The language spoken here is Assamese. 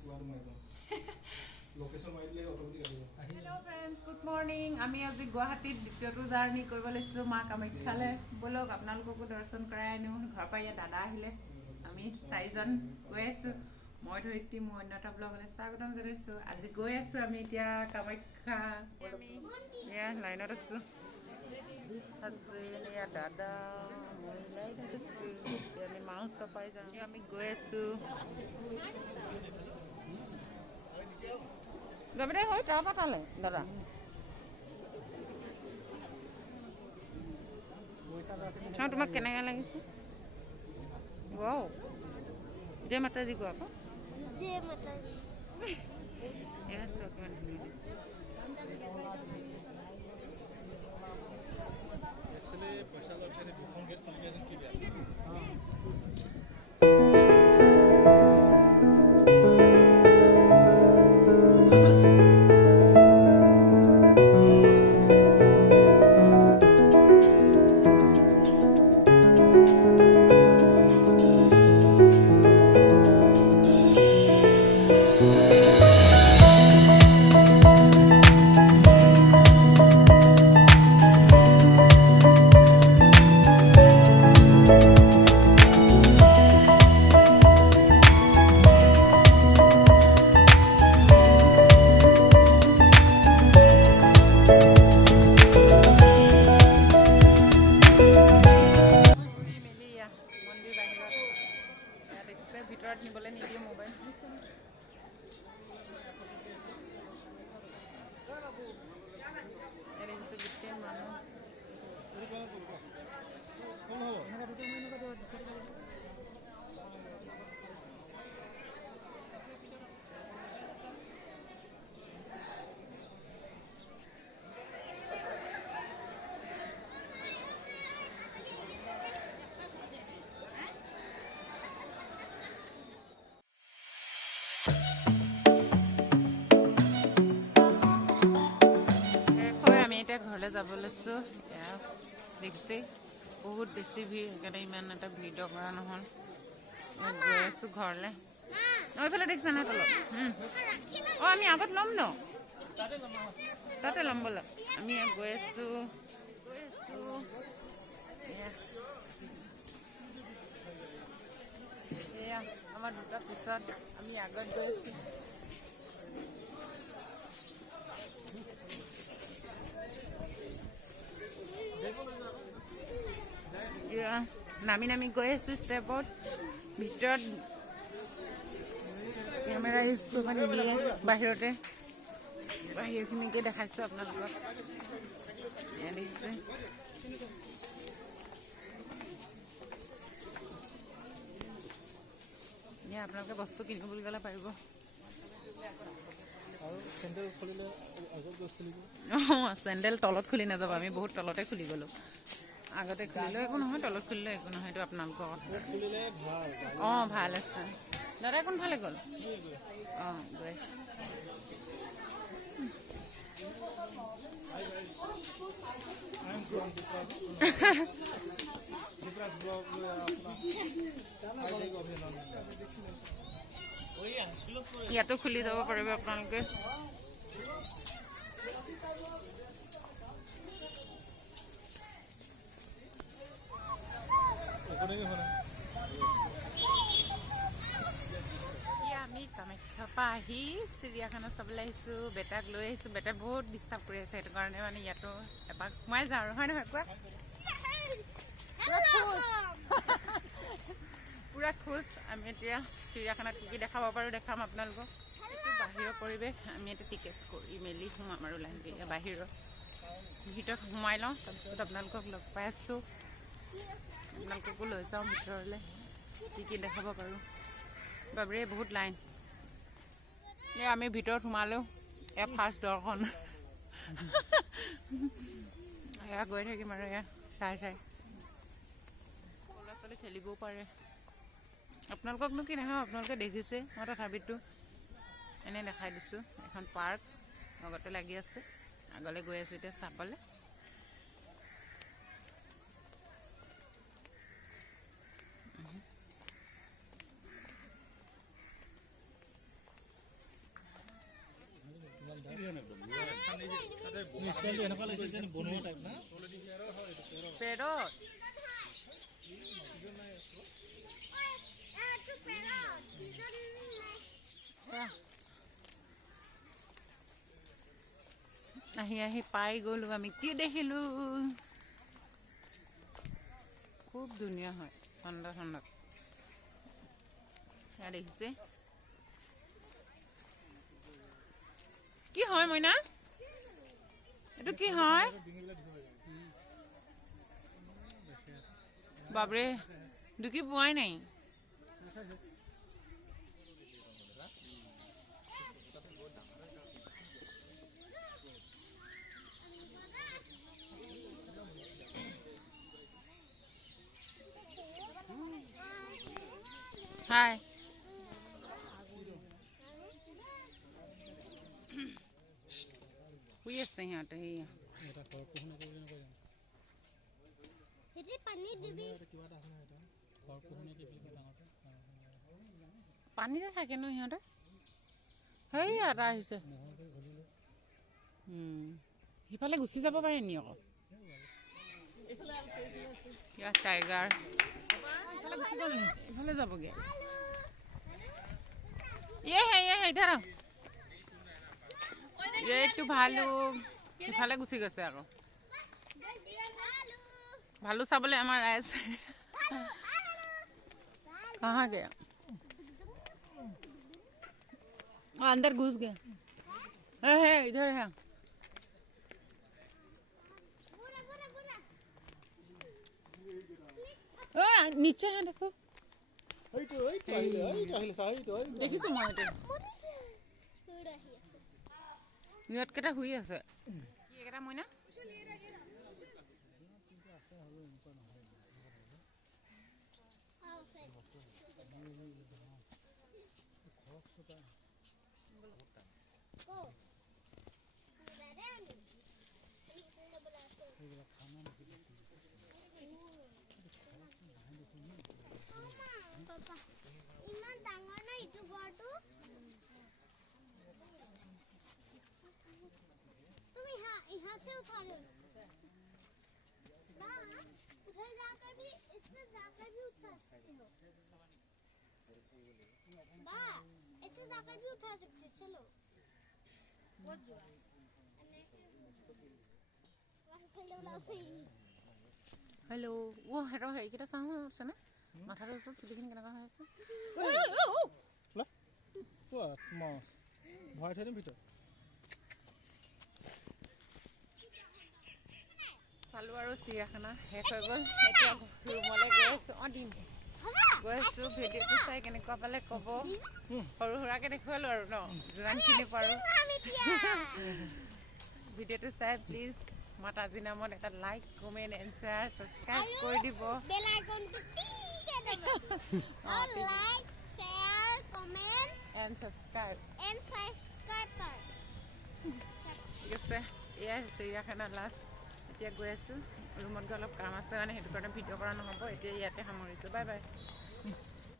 Hello friends, good morning. আমি আজি গুৱাহাটীত দ্বিতীয়টো জাৰ্নি কৰিব লৈছোঁ মা কামাখ্যালৈ। বলক আপোনালোককো দৰ্শন কৰাই আনো। ঘৰৰ পৰা ইয়াত দাদা আহিলে, আমি 4জন গৈ আছোঁ। মই ধৰিত্ৰী, মোৰ অন্য এটা ব্লগলৈ স্বাগতম জনাইছোঁ। আজি গৈ আছোঁ আমি এতিয়া কামাখ্যা। আমি এয়া লাইনত আছোঁ। এয়া দাদা, মই লাইনত আছোঁ। আমি মাউচ চপাই যাওঁ। আমি গৈ আছোঁ। যাবি হয় তাৰ পৰা তালে দাদা। তোমাক কেনেকৈ লাগিছে? ৱাও, জয় মাতাজী কোৱা আকৌ। জয় মাতাজী। এয়া চোৱা কিমান ধুনীয়া। ভিতৰত নিবলৈ নিদিয়ে মোবাইল। গোটেই মানুহ ঘৰলৈ যাব লৈছোঁ। এয়া দেখিছে বহুত বেছি ভিৰ, সেইকাৰণে ইমান এটা ভিডিঅ' কৰা নহ'ল। গৈ আছোঁ ঘৰলৈ। এইফালে দেখিছা নহয় তলত। আমি আগত ল'ম ন, তাতে ল'ম ব'লক। আমি গৈ আছোঁ। এয়া আমাৰ দুটা পিছত আমি আগত গৈ আছোঁ। নামি নামি গৈ আছোঁ ষ্টেপত। ভিতৰত কেমেৰা ইউজ কৰিব নিদিয়ে, বাহিৰতে বাহিৰখিনিকে দেখাইছোঁ আপোনালোকক। এয়া দেখিছে এয়া আপোনালোকে বস্তু কিনিব বুলি ক'লে পাৰিব। চেণ্ডেল তলত খুলি নাযাব, আমি বহুত তলতে খুলি গ'লোঁ। আগতে খুলিলেও একো নহয়, তলত খুলিলেও একো নহয়, এইটো আপোনালোকৰ কথা। অঁ ভাল আছে। দাদা কোনফালে গ'ল? অঁ গৈ আছে। ইয়াতো খুলি যাব পাৰিব আপোনালোকে। আমি কামাখ্যাৰ পৰা আহি চিৰিয়াখানা চাবলৈ আহিছোঁ। বেটাক লৈ আহিছোঁ। বেটাই বহুত ডিষ্টাৰ্ব কৰি আছে, সেইটো কাৰণে মানে ইয়াতো এপাক সোমাই যাওঁ আৰু, হয় নহয় কোৱা? পুৰা খোজ। আমি এতিয়া চিৰিয়াখানাত কি কি দেখাব পাৰোঁ দেখাম আপোনালোকক। এইটো বাহিৰৰ পৰিৱেশ। আমি এতিয়া টিকেট কৰি মেলি সোমাম আৰু লাহেকৈ বাহিৰৰ ভিতৰত সোমাই লওঁ, তাৰপিছত আপোনালোকক লগ পাই আছোঁ। আপোনালোককো লৈ যাওঁ ভিতৰলৈ, কি কি দেখাব পাৰোঁ। বাবৰে বহুত লাইন। এই আমি ভিতৰত সোমালেও এয়া ফাৰ্ষ্ট দৰ্শন। এয়া গৈ থাকিম আৰু এয়া চাই চাই। ল'ৰা ছোৱালী খেলিবও পাৰে। আপোনালোককনো কি দেখাওঁ, আপোনালোকে দেখিছে। মই তথাপিতো এনেই দেখাই দিছোঁ। এখন পাৰ্ক লগতে লাগি আছে। আগলৈ গৈ আছোঁ এতিয়া চাবলৈ। ষ্টাইলটো এনেকুৱা লাগিছে যেন বনোৱা টাইপ না পেৰট আহি আহি পাই গ'লো আমি কি দেখিলোঁ খুব ধুনীয়া হয় ঠাণ্ডা ঠাণ্ডা এয়া দেখিছে কি হয় মইনা এইটো কি হয় বাবৰে দুকি পোৱাই নাই হাই শুই আছে সিহঁতে সেয়া পানীতে থাকে ন সিহঁতে সেই এটা আহিছে সিফালে গুচি যাব পাৰে নি আকৌ টাইগাৰ ইফালে যাবগে ইধাৰ এইটো ভালুক ইফালে গুচি গৈছে আকৌ ভালু চাবলৈ আমাৰ ৰাইজ कहाँ गया अंदर घुस गया है इधर है नीचे है देखो देखिছো মই ইহঁত কেইটা শুই আছে এইকেইটা মইনা यहाँ से उठा लो उधर जाकर भी इससे जाकर भी उठा सकते हो ऐसे जाकर भी उठा सकते हो चलो हेलो वो हेरो है किटा साहू আছে না মাথাৰ ওচৰত চুলিখিনি কেনেকুৱা হৈ আছে ভয় থৈ দিম ভিতৰত চালো আৰু চিৰিয়াখানা শেষ হৈ গ'ল এতিয়া ৰুমলৈ গৈ আছোঁ গৈ আছোঁ ভিডিঅ'টো চাই কেনেকুৱা পালে ক'ব সৰু সুৰাকৈ দেখুৱালোঁ আৰু ন যিমানখিনি পাৰোঁ ভিডিঅ'টো চাই প্লিজ মাতাজী নামত এটা like comment and share subscribe কৰি দিব বেল আইকনটো like share comment and subscribe ঠিক আছে এয়াই চিৰিয়াখানা লাষ্ট এতিয়া গৈ আছোঁ ৰুমত গৈ অলপ কাম আছে মানে সেইটো কাৰণে ভিডিঅ' কৰা নহ'ব এতিয়া ইয়াতে সামৰিছোঁ বাই বাই